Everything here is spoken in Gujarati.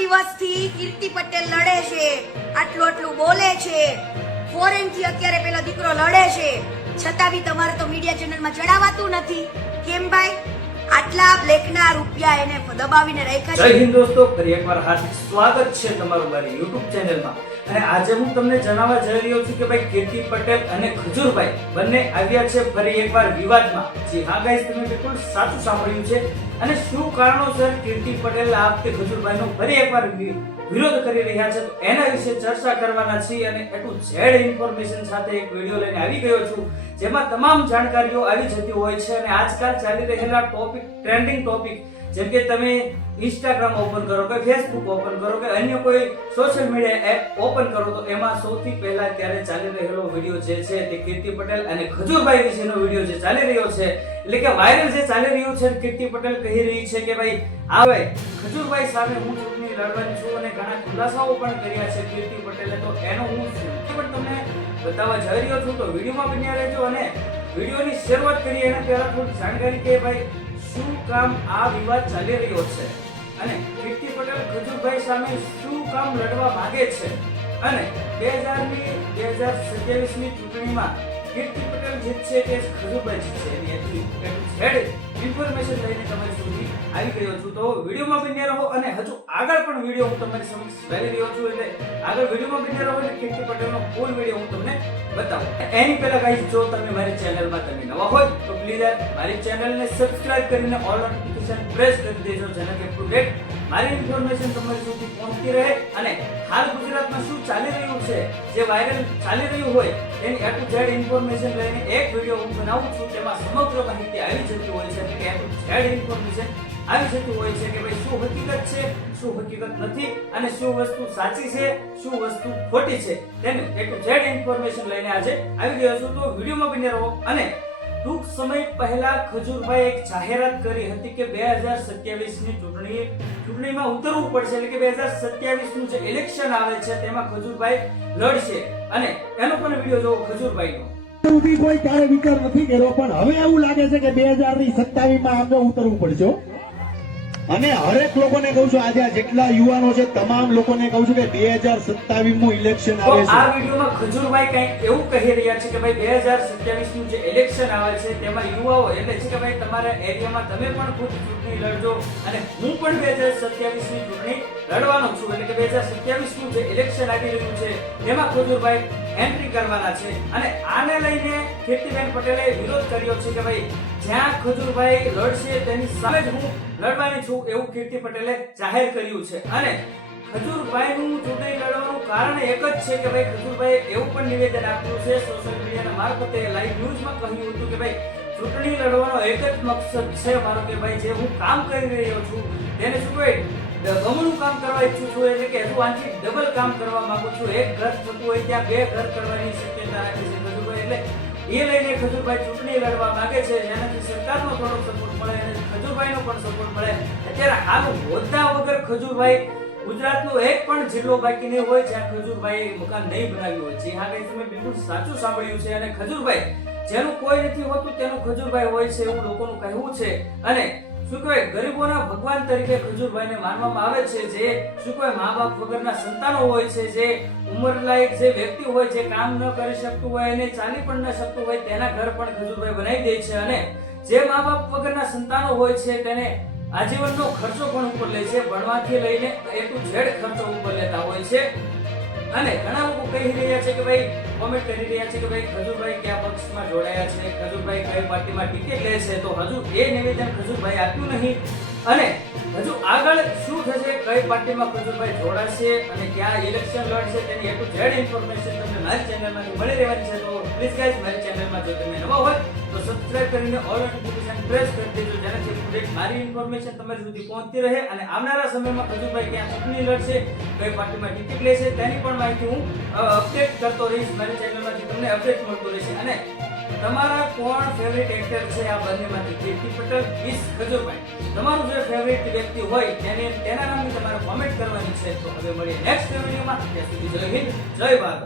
દિવસથી કીર્તિ પટેલ લડે છે, આટલું બોલે છે, ફોરેન થી અત્યારે પેલો દીકરો લડે છે, છતાં બી તમારે તો મીડિયા ચેનલમાં ચડાવાતું નથી. કેમ ભાઈ? આટલા બ્લેકના રૂપિયા એને દબાવીને રાખ્યા છે. જય હિન્દ દોસ્તો, ફરી એકવાર હાર્દિક સ્વાગત છે તમારું મારી YouTube ચેનલમાં. અને આજે હું તમને જણાવવા જઈ રહ્યો છું કે ભાઈ કીર્તિ પટેલ અને ખજૂરભાઈ બંને આવ્યા છે ફરી એકવાર વિવાદમાં. જી હા ગાઈસ, તમે બિલકુલ સાચું સાંભળ્યું છે. અને શું કારણોસર કીર્તિ પટેલ આ વખતે ખજૂરભાઈનો ફરી એકવાર વિરોધ કરી રહ્યા છે, તો એના વિશે ચર્ચા કરવાના છીએ. અને એટલું ઝેડ ઇન્ફોર્મેશન સાથે એક વિડીયો લઈને આવી ગયો છું, જેમાં તમામ જાણકારીઓ આવી જતી હોય છે. અને આજકાલ ચાલી રહેલા ટોપિક, ટ્રેન્ડિંગ ટોપિક, જેમ કે તમે ઇન્સ્ટાગ્રામ ઓપન કરો કે ફેસબુક ઓપન કરો કે અન્ય કોઈ સોશિયલ મીડિયા એપ ઓપન કરો, તો એમાં સૌથી પહેલા ત્યારે ચાલી રહેલો વિડીયો જે છે તે કીર્તિ પટેલ અને ખજૂરભાઈ વિશેનો વિડીયો જે ચાલી રહ્યો છે, એટલે કે વાયરલ જે ચાલી રહ્યું છે. કીર્તિ પટેલ કહી રહી છે કે ભાઈ આ ભાઈ ખજૂરભાઈ સામે હું ચૂંટણી લડવાની છું, અને ઘણા ખુલાસાઓ પણ કર્યા છે કીર્તિ પટેલે. તો એનો હું પણ તમને બતાવવા જઈ રહ્યો છું, તો વિડીયોમાં બન્યા રહેજો. અને વિડીયોની શરૂઆત કરીએ એના પહેલા થોડી જાણકારી કે ભાઈ શું કામ આ વિવાદ ચાલી રહ્યો છે, અને કીર્તિ પટેલ ખજૂરભાઈ સામે શું કામ લડવા માંગે છે, અને 2027ની ચૂંટણીમાં કીર્તિ પટેલ જીતશે કે ખજૂરભાઈ જીતશે, એની એટલી ઝેડ ઇન્ફોર્મેશન લઈને તમારી સુધી આવી ગયો છું. તો વિડીયોમાં બન્યા રહો. અને હજુ આગળ પણ વિડીયો હું તમારી સમક્ષ લાવી રહ્યો છું, એટલે આગળ વિડીયોમાં બન્યા રહો એટલે કીર્તિ પટેલનો ફૂલ વિડીયો હું તમને બતાવું. એની પહેલા ગાઈસ, જો તમે મારી ચેનલમાં તમે નવા હોય તો પ્લીઝ મારી ચેનલને સબસ્ક્રાઇબ કરીને ઓલ નોટિફિકેશન પ્રેસ કરી દેજો, જેનાથી અપ ટુ ડેટ મારી ઇન્ફોર્મેશન તમારી સુધી પહોંચતી રહે. અને હાલ ગુજરાતમાં શું ચાલી રહ્યું છે, જે વાયરલ ચાલી રહ્યું હોય એની A to Z ઇન્ફોર્મેશન લઈને એક વિડીયો હું બનાવું છું, તેમાં સમગ્ર માહિતી આવી જતી હોય છે, એટલે કે A to Z ઇન્ફોર્મેશન આવી જતું હોય છે કે ભાઈ શું હકીકત છે, શું હકીકત નથી, અને શું વસ્તુ સાચી છે, શું વસ્તુ ખોટી છે, તેની A to Z ઇન્ફોર્મેશન લઈને આજે આવી ગયો છું. તો વિડીયોમાં બન્યા રહો. અને ટૂંક સમય પહેલા ખજૂરભાઈ એક જાહેરાત કરી હતી કે 2027ની ચૂંટણીમાં ઉતરવું પડશે, એટલે કે 2027નું જે ઇલેક્શન આવે છે તેમાં ખજૂરભાઈ લડશે. અને એનો પણ વિડીયો જોવો ખજૂરભાઈનો. ઉભી કોઈ ક્યારે વિચાર નથી કર્યો, પણ હવે એવું લાગે છે કે 2027માં આમને ઉતરવું પડશે. અને હરેક લોકોને કહું છું, આજે જેટલા યુવાનો છે તમામ લોકોને કહું છું કે 2027નું ઇલેક્શન આવે છે. આ વિડીયોમાં ખજૂરભાઈ કંઈક એવું કહી રહ્યા છે કે ભાઈ 2027નું જે ઇલેક્શન આવે છે તેમાં યુવાઓ, એટલે છે કે ભાઈ તમારા એરિયામાં તમે પણ ખુદ ચૂંટણી લડજો, અને હું પણ 2027ની ચૂંટણી લડવાનો છું, એટલે કે 2027નું જે ઇલેક્શન આવી રહ્યું છે તેમાં ખજૂરભાઈ એન્ટ્રી કરવાના છે. અને આને લઈને કીર્તિબેન પટેલે વિરોધ કર્યો છે કે ભાઈ જ્યાં ખજૂરભાઈ લડશે તેની સામે જ હું લડવાની છું, એવું કીર્તિ પટેલે જાહેર કર્યું છે. અને ખજૂરભાઈનું ચૂંટણી લડવાનું કારણ એક જ છે કે ભાઈ ખજૂરભાઈએ એવું પણ નિવેદન આપ્યું છે સોશિયલ મીડિયાના મારફતે, લાઈવ ન્યૂઝમાં કહ્યું હતું કે ભાઈ ચૂંટણી લડવાનો એક જ મકસદ છે મારો, કે ભાઈ જે હું કામ કરી રહ્યો છું તેને શું કોઈ ગમણું કામ કરવા ઈચ્છું છું, એટલે કે હજુ આથી ડબલ કામ કરવા માંગુ છું. એક ઘર થતું હોય ત્યાં બે ઘર કરવાની શક્યતા રાખે છે ખજૂરભાઈ, એટલે એ લઈને ખજૂરભાઈ ચૂંટણી લડવા માંગે છે, જેનાથી સરકારનો થોડો સપોર્ટ મળે અને ખજૂરભાઈનો પણ સપોર્ટ મળે. અત્યારે હાલ હોદ્દા વગર ખજૂરભાઈ ગુજરાતનો એક પણ જિલ્લો બાકી નહીં હોય જ્યાં ખજૂરભાઈ મકાન નહીં બનાવ્યું હોય. જી હા ગાઈસ, તમે બિલકુલ સાચું સાંભળ્યું છે. અને ખજૂરભાઈ જેનું કોઈ નથી હોતું તેનું ખજૂરભાઈ હોય છે, એવું લોકોનું કહેવું છે. અને શું કહેવાય, ગરીબોના ભગવાન તરીકે ખજૂરભાઈને માનવામાં આવે છે. જે શું કહેવાય, મા બાપ વગરના સંતાનો હોય છે, જે ઉંમરલાયક જે વ્યક્તિ હોય, જે કામ ન કરી શકતું હોય અને ચાલી પણ ન શકતું હોય, તેના ઘર પણ ખજૂરભાઈ બનાવી દે છે. અને જે મા બાપ વગરના સંતાનો હોય છે તેને આજીવનનો ખર્ચો પણ ઉપર લે છે, ભણવાથી લઈને A to Z ખર્ચો ઉપર લેતા હોય છે. અને ઘણા લોકો કહી રહ્યા છે કે ભાઈ કોમેન્ટ કરી રહ્યા છે કે ભાઈ ખજૂરભાઈ કયા પક્ષમાં જોડાયા છે, ખજૂરભાઈ કઈ પાર્ટીમાં ટિકિટ લે છે, તો હજુ એ નિવેદન ખજૂરભાઈ આપ્યું નહીં. અને હજુ આગળ શું થશે, કઈ પાર્ટીમાં ખજૂરભાઈ જોડાશે અને ક્યાં ઇલેક્શન લડશે, તેની A to Z ઇન્ફોર્મેશન તમને મારી ચેનલમાંથી મળી રહેવાની છે. તો પ્લીઝ ગાઈઝ, મારી ચેનલમાં જો તમે નવા હોય તો સબસ્ક્રાઇબ કરીને ઓલ નોટિફિકેશન પ્રેસ કરી દેજો, જેનાથી અપડેટ મારી ઇન્ફોર્મેશન તમારી સુધી પહોંચતી રહે. અને આવનારા સમયમાં ખજૂરભાઈ ક્યાં ચૂંટણી લડશે, કઈ પાર્ટીમાં ટિકિટ લેશે, તેની પણ માહિતી હું અપડેટ કરતો રહીશ. મારી ચેનલમાંથી તમને અપડેટ મળતો રહેશે. અને તમારા કોણ ફેવરિટ એક્ટર છે આ બંનેમાંથી, કીર્તિ પટેલ વીસ ખજૂરભાઈ, તમારું જે ફેવરિટ વ્યક્તિ હોય તેના નામની તમારે કોમેન્ટ કરવાની છે. તો હવે મળીએ નેક્સ્ટ વિડીયોમાં. ત્યાં સુધી જય હિન્દ, જય ભારત.